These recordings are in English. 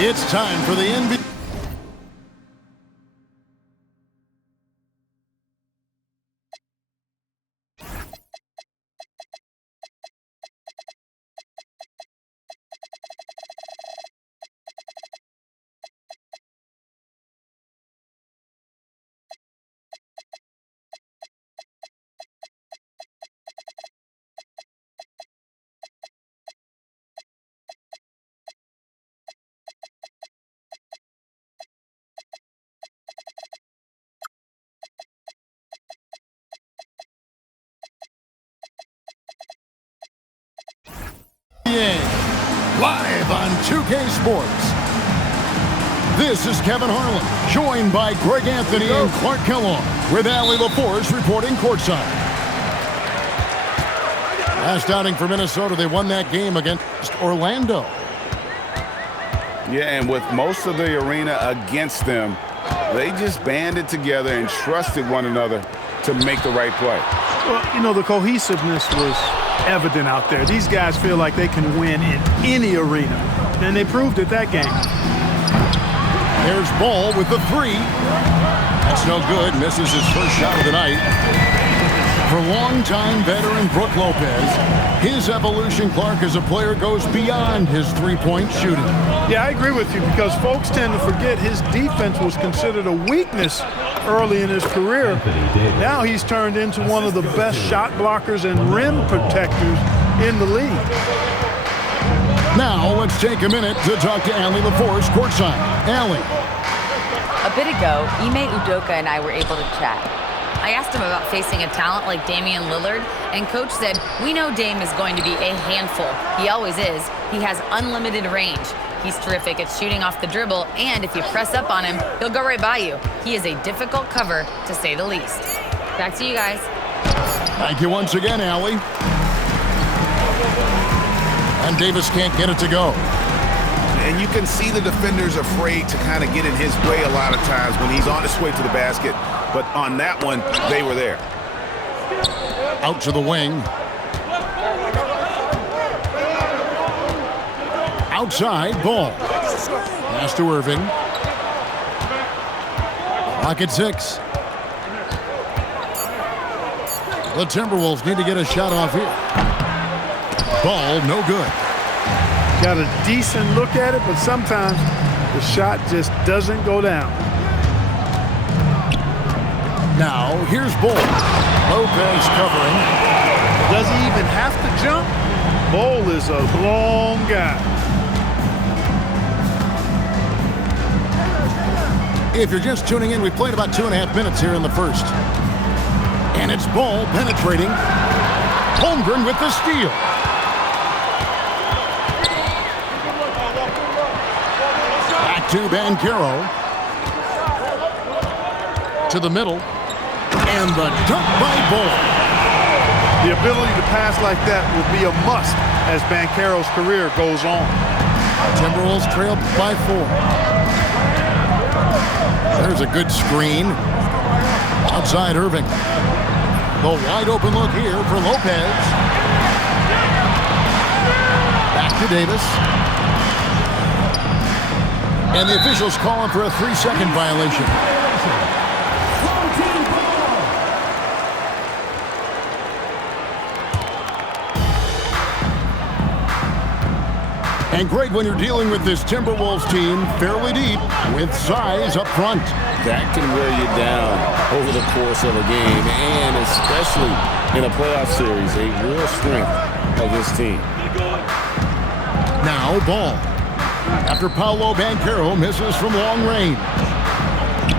It's time for the NBA. Live on 2K Sports. This is Kevin Harlan, joined by Greg Anthony and Clark Kellogg, with Allie LaForce reporting courtside. Last outing for Minnesota, they won that game against Orlando. Yeah, and with most of the arena against them, they just banded together and trusted one another to make the right play. Well, you know, the cohesiveness was evident out there. These guys feel like they can win in any arena, and they proved it that game. There's Ball with the three. That's no good. Misses his first shot of the night. For longtime veteran Brook Lopez, his evolution, Clark, as a player goes beyond his three-point shooting. Yeah, I agree with you, because folks tend to forget his defense was considered a weakness early in his career. Now he's turned into one of the best shot blockers and rim protectors in the league. Now let's take a minute to talk to Allie LaForce courtside. Allie. A bit ago, Ime Udoka and I were able to chat. I asked him about facing a talent like Damian Lillard, and Coach said, "We know Dame is going to be a handful. He always is. He has unlimited range. He's terrific at shooting off the dribble, and if you press up on him, he'll go right by you. He is a difficult cover, to say the least." Back to you guys. Thank you once again, Allie. And Davis can't get it to go. And you can see the defenders afraid to kind of get in his way a lot of times when he's on his way to the basket. But on that one, they were there. Out to the wing. Outside, Ball. Pass to Irving. Clock at 6. The Timberwolves need to get a shot off here. Ball, no good. Got a decent look at it, but sometimes the shot just doesn't go down. Now, here's Ball. Lopez covering. Does he even have to jump? Ball is a long guy. If you're just tuning in, we played about 2.5 minutes here in the first. And it's Ball penetrating. Holmgren with the steal. Back to Banchero. To the middle. And the dunk by Ball. The ability to pass like that will be a must as Banchero's career goes on. Timberwolves trail by 4. There's a good screen. Outside Irving. The wide open look here for Lopez. Back to Davis. And the officials calling for a 3-second violation. And Greg, when you're dealing with this Timberwolves team fairly deep with size up front, That can wear you down over the course of a game, and especially in a playoff series, a real strength of this team. now Ball. After Paolo Banchero misses from long range.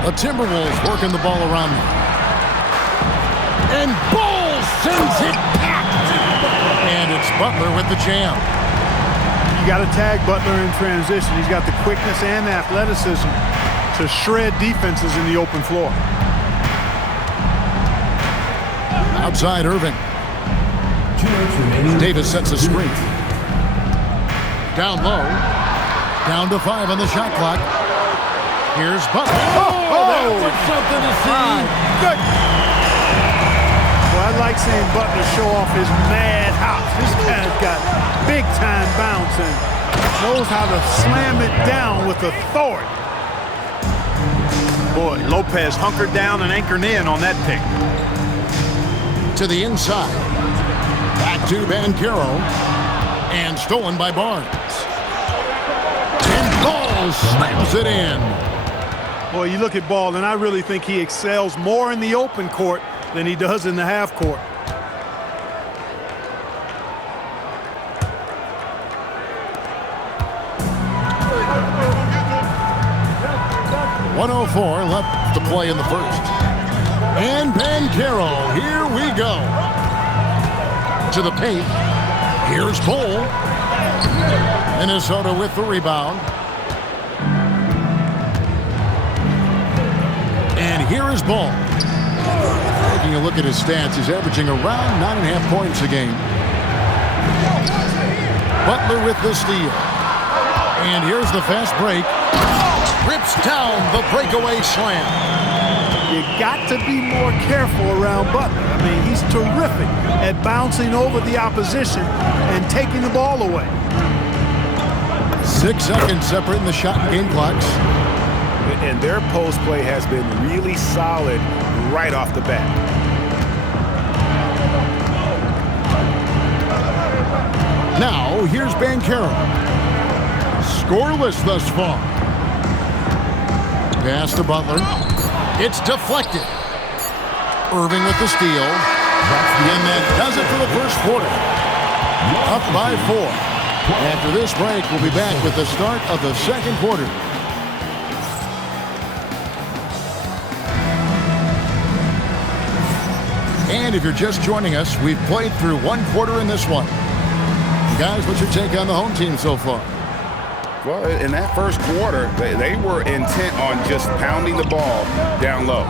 The Timberwolves working the ball around them. And Ball sends it back. And it's Butler with the jam. You got to tag Butler in transition. He's got the quickness and athleticism to shred defenses in the open floor. Outside Irving. Davis sets a screen. Down low. Down to 5 on the shot clock. Here's Butler. That was something to see. Good. Well, I like seeing Butler show off his mad house. This guy's got big-time bounce and knows how to slam it down with authority. Boy, Lopez hunkered down and anchored in on that pick. To the inside. Back to Banchero. And stolen by Barnes. And Ball slams it in. Boy, you look at Ball, and I really think he excels more in the open court than he does in the half court. .104 left to play in the first. And Banchero, here we go. To the paint. Here's Bol. Minnesota with the rebound. And here is Bol. Taking a look at his stats, he's averaging around 9.5 points a game. Butler with the steal. And here's the fast break. Rips down the breakaway slam. You got to be more careful around Butler. I mean, he's terrific at bouncing over the opposition and taking the ball away. 6 seconds separating the shot and game clocks. And their post play has been really solid right off the bat. Now, here's Banchero. Scoreless thus far. Pass to Butler. It's deflected. Irving with the steal. And that does it for the first quarter. Up by 4. After this break, we'll be back with the start of the second quarter. And if you're just joining us, we've played through one quarter in this one. Guys, what's your take on the home team so far? Well, in that first quarter, they were intent on just pounding the ball down low.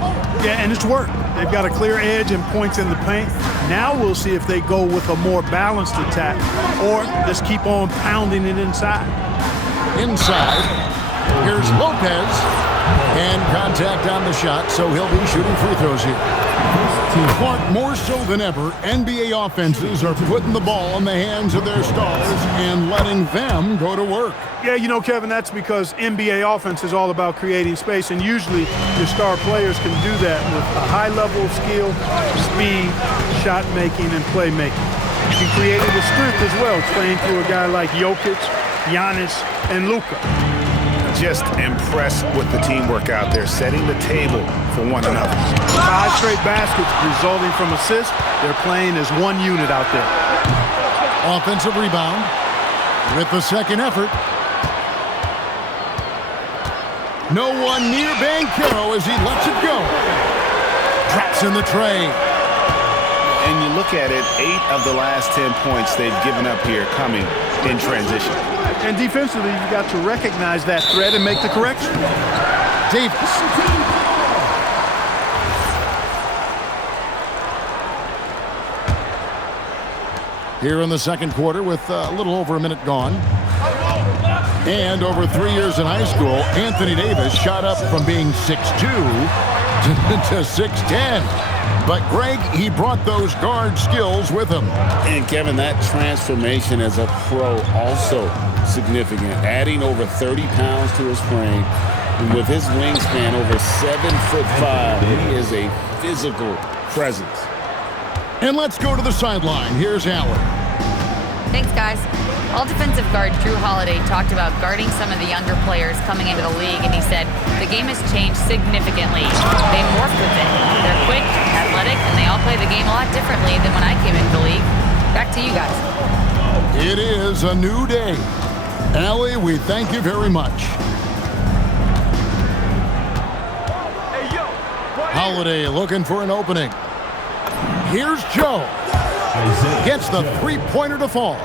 Yeah, and it's worked. They've got a clear edge and points in the paint. Now we'll see if they go with a more balanced attack or just keep on pounding it inside. Inside, here's Lopez. And contact on the shot, so he'll be shooting free throws here. Clark, more so than ever, NBA offenses are putting the ball in the hands of their stars and letting them go to work. Yeah, you know, Kevin, that's because NBA offense is all about creating space, and usually your star players can do that with a high level of skill, speed, shot making, and playmaking. You can create it with strength as well, playing through a guy like Jokic, Giannis, and Luka. Just impressed with the teamwork out there, setting the table for one another. 5 straight baskets resulting from assists. They're playing as one unit out there. Offensive rebound with the second effort. No one near Banchero as he lets it go. Drops in the tray. And you look at it, 8 of the last 10 points they've given up here coming in transition. And defensively, you've got to recognize that threat and make the correction. Davis. Here in the second quarter with a little over a minute gone. And over 3 years in high school, Anthony Davis shot up from being 6'2" to 6'10". But Greg, he brought those guard skills with him. And Kevin, that transformation as a pro also significant. Adding over 30 pounds to his frame. And with his wingspan over 7'5", he is a physical presence. And let's go to the sideline. Here's Allen. Thanks, guys. All defensive guard Drew Holiday talked about guarding some of the younger players coming into the league, and he said the game has changed significantly. They morphed with it. They're quick, athletic, and they all play the game a lot differently than when I came into the league. Back to you guys. It is a new day. Allie, we thank you very much. Holiday looking for an opening. Here's Joe. Gets the three-pointer to fall.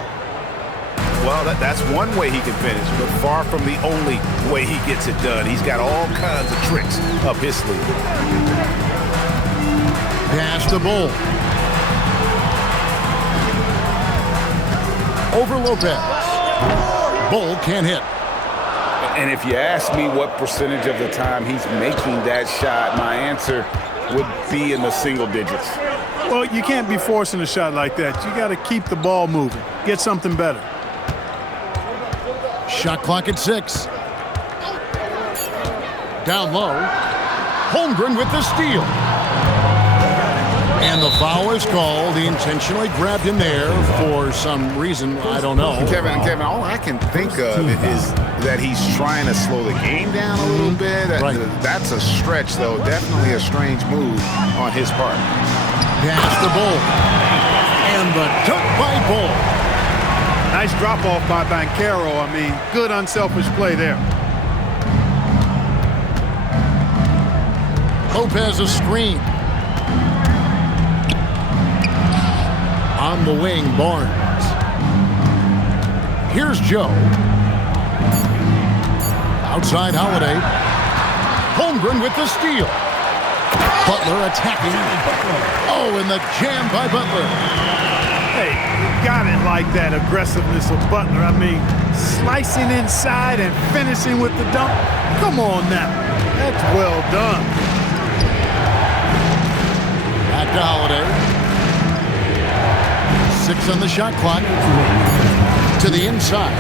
Well, that's one way he can finish, but far from the only way he gets it done. He's got all kinds of tricks up his sleeve. Pass to Bol. Over Lopez. Bol can't hit. And if you ask me what percentage of the time he's making that shot, my answer would be in the single digits. Well, you can't be forcing a shot like that. You got to keep the ball moving. Get something better. Shot clock at 6. Down low. Holmgren with the steal. And the foul is called. He intentionally grabbed him there for some reason. I don't know. Kevin, all I can think of is that he's trying to slow the game down a little bit. Right. That's a stretch, though. Definitely a strange move on his part. Pass the Bull. And the dunk by Bull. Nice drop-off by Banchero. I mean, good unselfish play there. Lopez a screen. On the wing, Barnes. Here's Joe. Outside Holiday. Holmgren with the steal. Butler attacking. Oh, and the jam by Butler. Hey, you got it like that aggressiveness of Butler. I mean, slicing inside and finishing with the dunk. Come on now. That's well done. Back to Holiday. 6 on the shot clock. To the inside.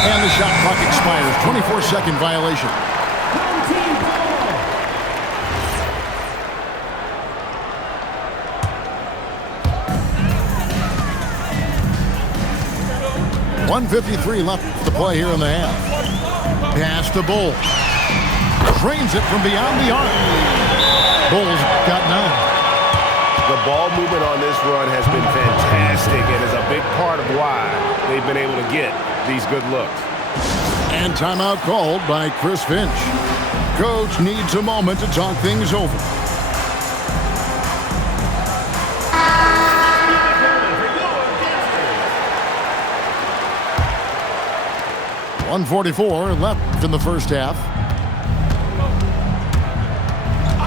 And the shot clock expires. 24-second violation. .153 left to play here in the half. Pass to Bull. Drains it from beyond the arc. Bull's got 9. The ball movement on this run has been fantastic and is a big part of why they've been able to get these good looks. And timeout called by Chris Finch. Coach needs a moment to talk things over. .144 left in the first half.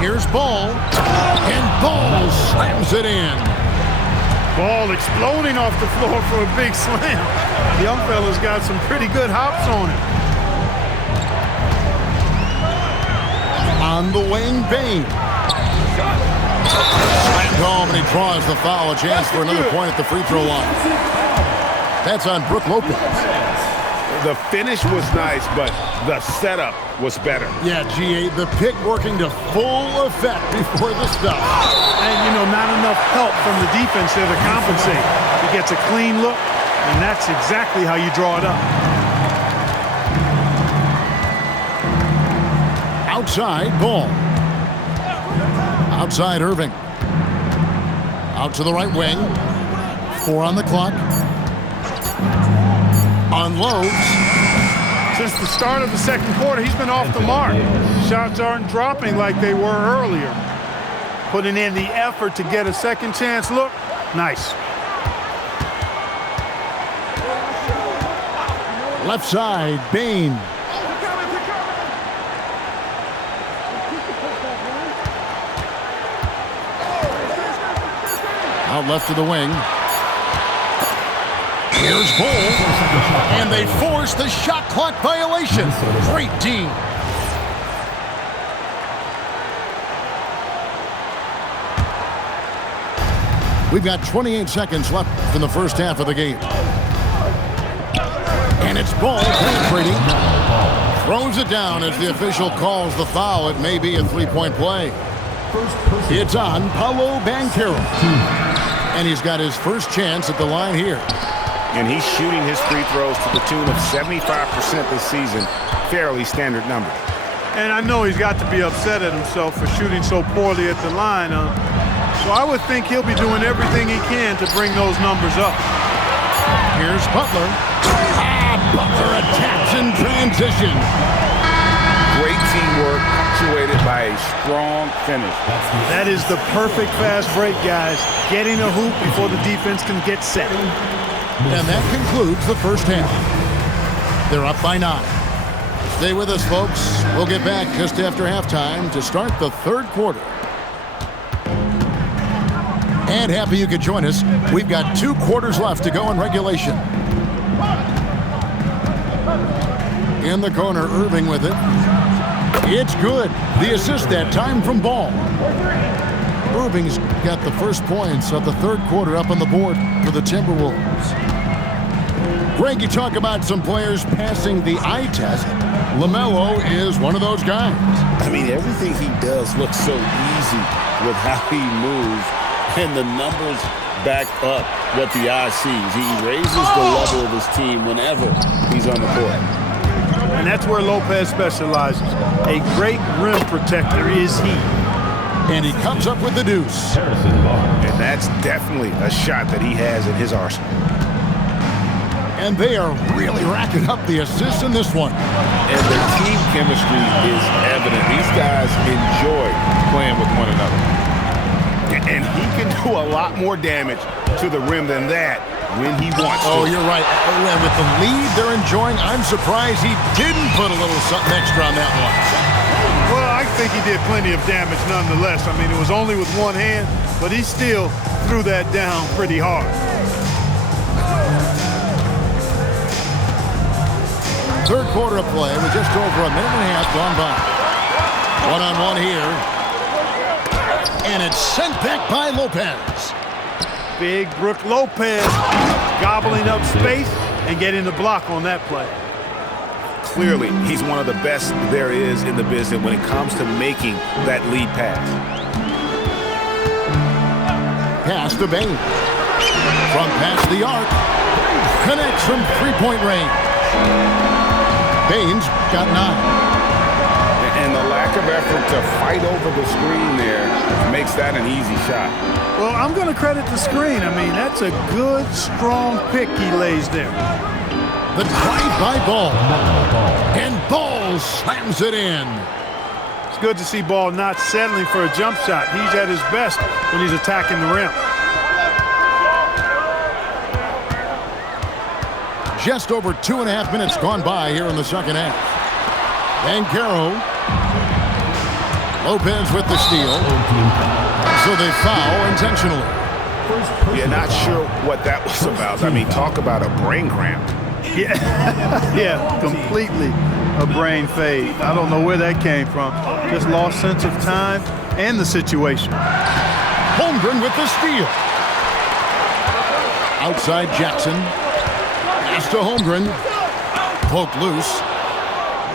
Here's Ball, and Ball slams it in. Ball exploding off the floor for a big slam. The young fella's got some pretty good hops on him. On the wing, Bane. Slammed home, and he draws the foul. A chance for another point at the free throw line. That's on Brook Lopez. The finish was nice, but the setup was better. Yeah, G8, the pick working to full effect before the stop. And, you know, not enough help from the defense there to compensate. He gets a clean look, and that's exactly how you draw it up. Outside, Ball. Outside, Irving. Out to the right wing. 4 on the clock. Unloads. Since the start of the second quarter, he's been off the mark. Shots aren't dropping like they were earlier. Putting in the effort to get a second chance look. Nice. Left side, Bane. Out left to the wing. Here's Bull, and they force the shot clock violation. Great D. We've got 28 seconds left in the first half of the game. And it's Bull penetrating. Throws it down as the official calls the foul. It may be a three-point play. It's on Paolo Banchero. And he's got his first chance at the line here. And he's shooting his free throws to the tune of 75% this season. Fairly standard number. And I know he's got to be upset at himself for shooting so poorly at the line. So I would think he'll be doing everything he can to bring those numbers up. Here's Butler. Butler attacks in transition. Great teamwork, punctuated by a strong finish. That is the perfect fast break, guys. Getting a hoop before the defense can get set. And that concludes the first half. They're up by 9. Stay with us, folks. We'll get back just after halftime to start the third quarter. And happy you could join us. We've got 2 quarters left to go in regulation. In the corner, Irving with it. It's good. The assist that time from Ball. Irving's got the first points of the third quarter up on the board for the Timberwolves. Greg, you talk about some players passing the eye test. LaMelo is one of those guys. I mean, everything he does looks so easy with how he moves, and the numbers back up what the eye sees. He raises the level of his team whenever he's on the court. And that's where Lopez specializes. A great rim protector is he. And he comes up with the deuce. And that's definitely a shot that he has in his arsenal. And they are really racking up the assists in this one. And the team chemistry is evident. These guys enjoy playing with one another. And he can do a lot more damage to the rim than that when he wants to. Oh, you're right. And with the lead they're enjoying, I'm surprised he didn't put a little something extra on that one. Well, I think he did plenty of damage nonetheless. I mean, it was only with one hand, but he still threw that down pretty hard. Third quarter of play with just over a minute and a half gone by. One-on-one here. And it's sent back by Lopez. Big Brook Lopez gobbling up space and getting the block on that play. Clearly, he's one of the best there is in the business when it comes to making that lead pass. Pass to Bain. From past the arc. Connects from three-point range. Bain's got 9. And the lack of effort to fight over the screen there makes that an easy shot. Well, I'm going to credit the screen. I mean, that's a good, strong pick he lays there. The drive by Ball. And Ball slams it in. It's good to see Ball not settling for a jump shot. He's at his best when he's attacking the rim. Just over 2.5 minutes gone by here in the second half. Banchero. Lopez with the steal. So they foul intentionally. You're not sure what that was about. I mean, talk about a brain cramp. Yeah, yeah, completely a brain fade. I don't know where that came from. Just lost sense of time and the situation. Holmgren with the steal. Outside Jackson. Pass to Holmgren. Poked loose.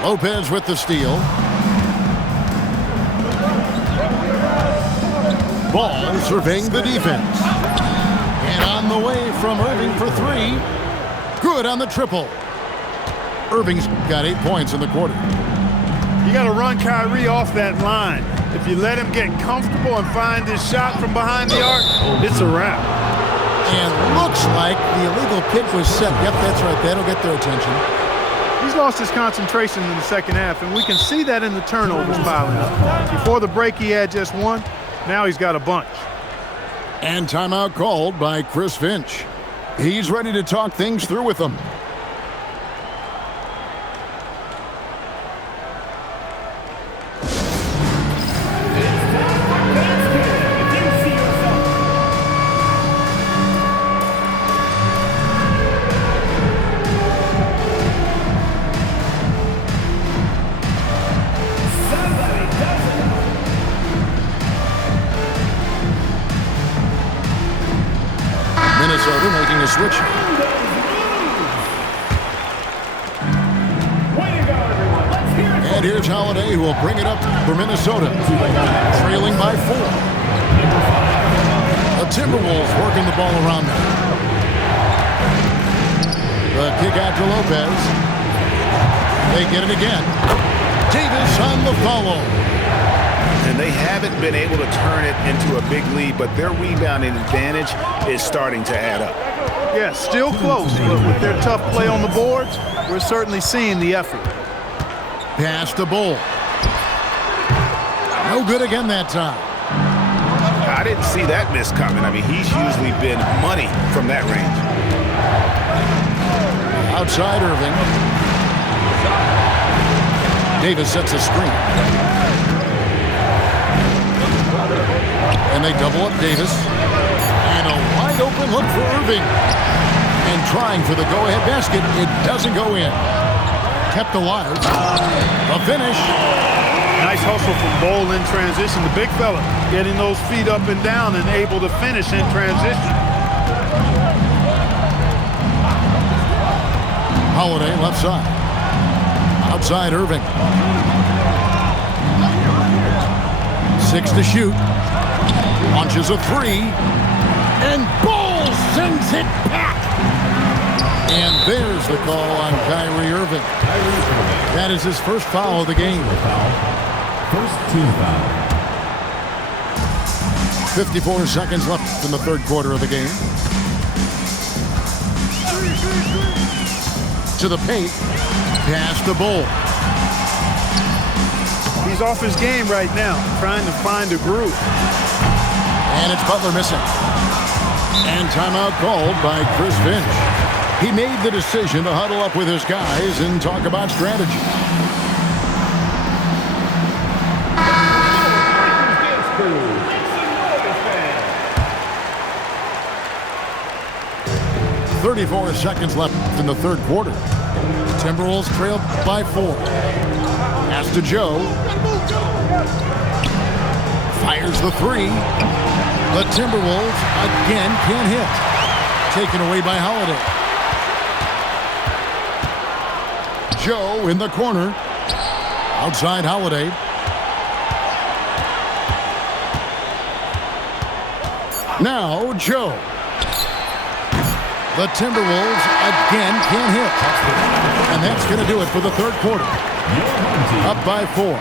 Lopez with the steal. Ball surveying the defense. And on the way from Irving for 3. Good on the triple. Irving's got 8 points in the quarter. You got to run Kyrie off that line. If you let him get comfortable and find his shot from behind the arc, it's a wrap. And looks like the illegal kick was set. Yep, that's right. That'll get their attention. He's lost his concentration in the second half, and we can see that in the turnovers piling up. Before the break, he had just one. Now he's got a bunch. And timeout called by Chris Finch. He's ready to talk things through with them. Minnesota making a switch. And here's Holiday, who will bring it up for Minnesota, trailing by 4. The Timberwolves working the ball around them. The kick out to Lopez. They get it again. Davis on the follow. And they haven't been able to turn it into a big lead, but their rebounding advantage is starting to add up. Yeah, still close, but with their tough play on the boards, we're certainly seeing the effort. Pass to Bull. No good again that time. I didn't see that miss coming. I mean, he's usually been money from that range. Outside Irving. Davis sets a screen. And they double up Davis. And a wide open look for Irving. And trying for the go-ahead basket. It doesn't go in. Kept alive. The finish. Nice hustle from Bol in transition. The big fella getting those feet up and down and able to finish in transition. Holiday left side. Outside Irving. 6 to shoot. Launches a 3. And Ball sends it back. And there's the call on Kyrie Irving. That is his first foul of the game. First team foul. 54 seconds left in the third quarter of the game. To the paint. Pass the Ball. He's off his game right now, trying to find a groove. And it's Butler missing. And timeout called by Chris Finch. He made the decision to huddle up with his guys and talk about strategy. .34 seconds left in the third quarter. Timberwolves trailed by 4. Pass to Joe. Fires the 3. The Timberwolves again can't hit. Taken away by Holiday. Joe in the corner. Outside Holiday. Now Joe. The Timberwolves again can't hit. And that's going to do it for the third quarter. Up by 4.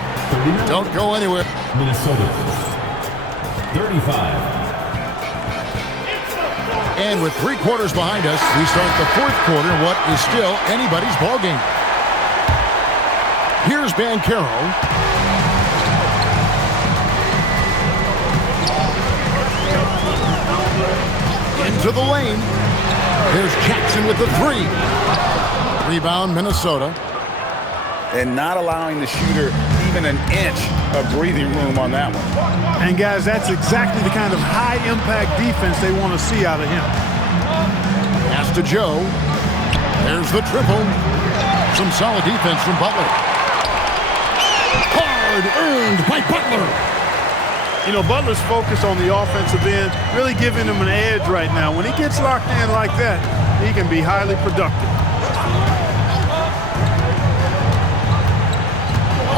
Don't go anywhere. Minnesota. 35. And with 3 quarters behind us, we start the fourth quarter in what is still anybody's ballgame. Here's Banchero. Into the lane. Here's Jackson with the 3. Rebound, Minnesota. And not allowing the shooter even an inch of breathing room on that one. And guys, that's exactly the kind of high-impact defense they want to see out of him. Pass to Joe. There's the triple. Some solid defense from Butler. Hard earned by Butler. You know, Butler's focus on the offensive end really giving him an edge right now. When he gets locked in like that, he can be highly productive.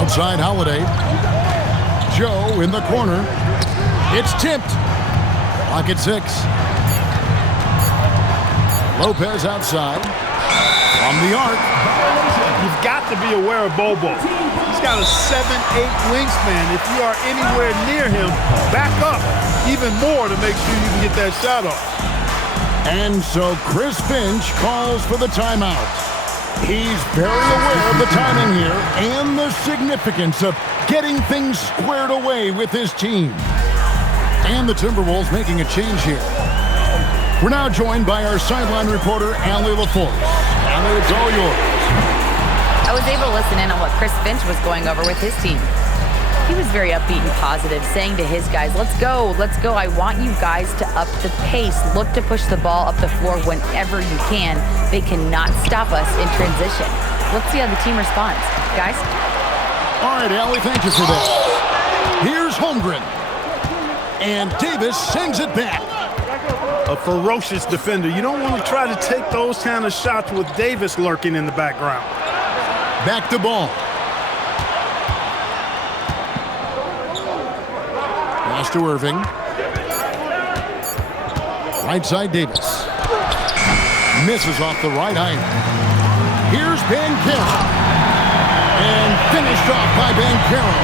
Outside Holiday. Joe in the corner. It's tipped. Clock at 6. Lopez outside. From the arc. You've got to be aware of Bobo. He's got a 7'8" wingspan. If you are anywhere near him, back up even more to make sure you can get that shot off. And so Chris Finch calls for the timeout. He's very aware of the timing here and the significance of getting things squared away with his team. And the Timberwolves making a change here. We're now joined by our sideline reporter, Allie LaForce. Allie, it's all yours. I was able to listen in on what Chris Finch was going over with his team. He was very upbeat and positive, saying to his guys, let's go. I want you guys to up the pace. Look to push the ball up the floor whenever you can. They cannot stop us in transition. Let's see how the team responds. Guys? All right, Allie, thank you for that. Here's Holmgren. And Davis sends it back. A ferocious defender. You don't want to try to take those kind of shots with Davis lurking in the background. Back to Ball. Pass to Irving. Right side Davis. Misses off the right iron. Here's Banchero. And finished off by Banchero.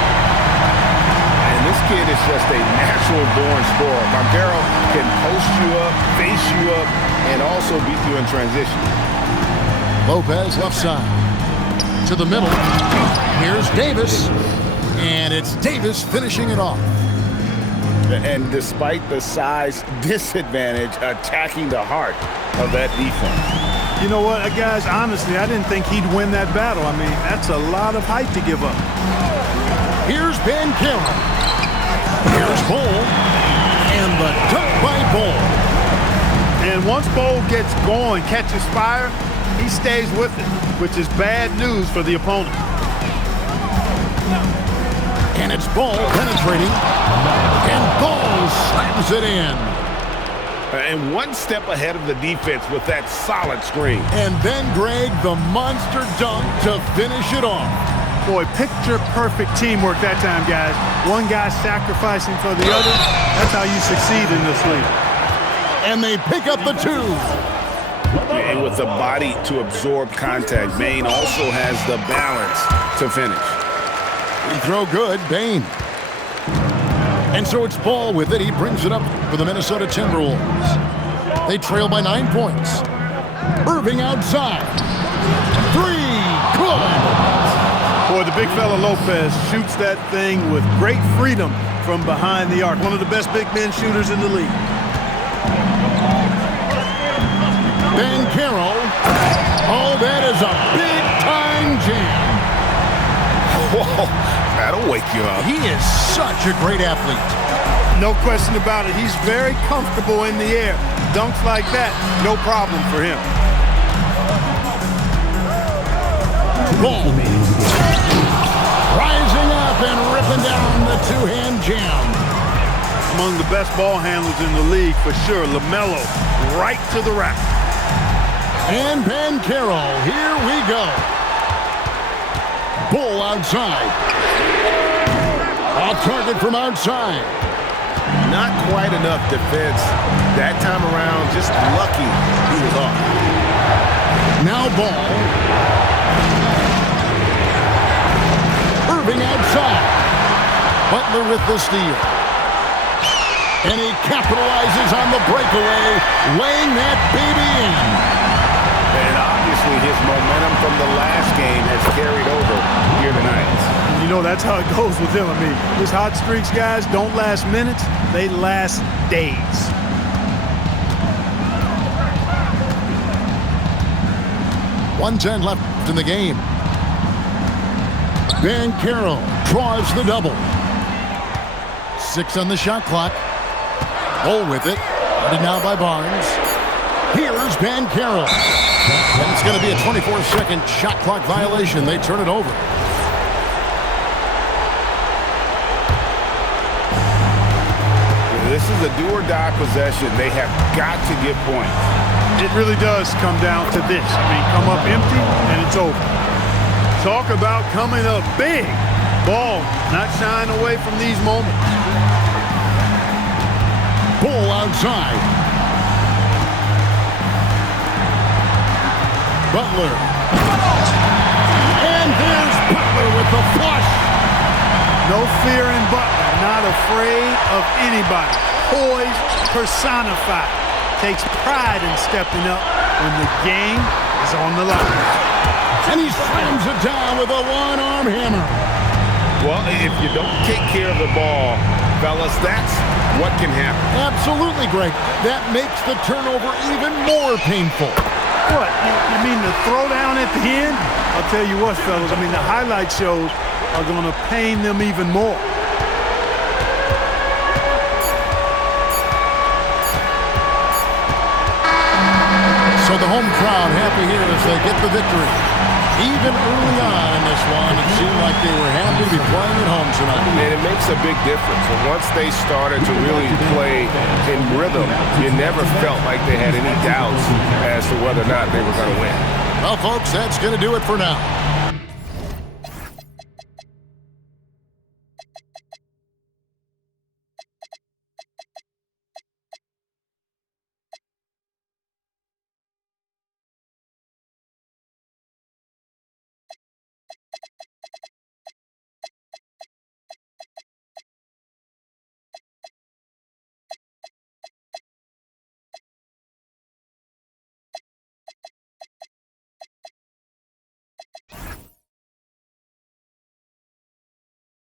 And this kid is just a natural-born scorer. Banchero can post you up, face you up, and also beat you in transition. Lopez left side. To the middle. Here's Davis. And it's Davis finishing it off. And despite the size disadvantage, attacking the heart of that defense. You know what, guys, honestly, I didn't think he'd win that battle. I mean, that's a lot of height to give up. Here's Banchero. Here's Ball. And the dunk by Ball. And once Ball gets going, catches fire, he stays with it, which is bad news for the opponent. And it's Ball penetrating. And Ball slams it in. And one step ahead of the defense with that solid screen. And then, Greg, the monster dunk to finish it off. Boy, picture-perfect teamwork that time, guys. One guy sacrificing for the other. That's how you succeed in this league. And they pick up the two. And with the body to absorb contact, Bane also has the balance to finish. Free throw good, Bane. And so it's Ball with it. He brings it up for the Minnesota Timberwolves. They trail by 9 points. Irving outside. Three, good. Boy, the big fella Lopez shoots that thing with great freedom from behind the arc. One of the best big men shooters in the league. Banchero. Oh, that is a big-time jam. Whoa, that'll wake you up. He is such a great athlete. No question about it. He's very comfortable in the air. Dunks like that, no problem for him. Ball. Rising up and ripping down the two-hand jam. Among the best ball handlers in the league for sure. LaMelo right to the rack. And Banchero, here we go. Bull outside. Off target from outside. Not quite enough defense that time around. Just lucky he was off. Now Ball. Irving outside. Butler with the steal. And he capitalizes on the breakaway, laying that baby in. And obviously his momentum from the last game has carried over here tonight. You know, that's how it goes with him. I mean, his hot streaks, guys, don't last minutes. They last days. .110 left in the game. Banchero draws the double. 6 on the shot clock. Bull with it. Ready now by Barnes. Here's Banchero. And it's going to be a 24-second shot clock violation. They turn it over. This is a do-or-die possession. They have got to get points. It really does come down to this. I mean, come up empty, and it's over. Talk about coming up big. Ball not shying away from these moments. Bull outside. Butler. And here's Butler with the flush. No fear in Butler. Not afraid of anybody. Poise personified. Takes pride in stepping up when the game is on the line. And he slams it down with a one-arm hammer. Well, if you don't take care of the ball, fellas, that's what can happen. Absolutely, Greg. That makes the turnover even more painful. What? You mean the throwdown at the end? I'll tell you what, fellas. I mean, the highlight shows are going to pain them even more. So the home crowd happy here as they get the victory. Even early on in this one, it seemed like they were happy to be playing at home tonight. And it makes a big difference. And once they started to really play in rhythm, you never felt like they had any doubts as to whether or not they were going to win. Well, folks, that's going to do it for now.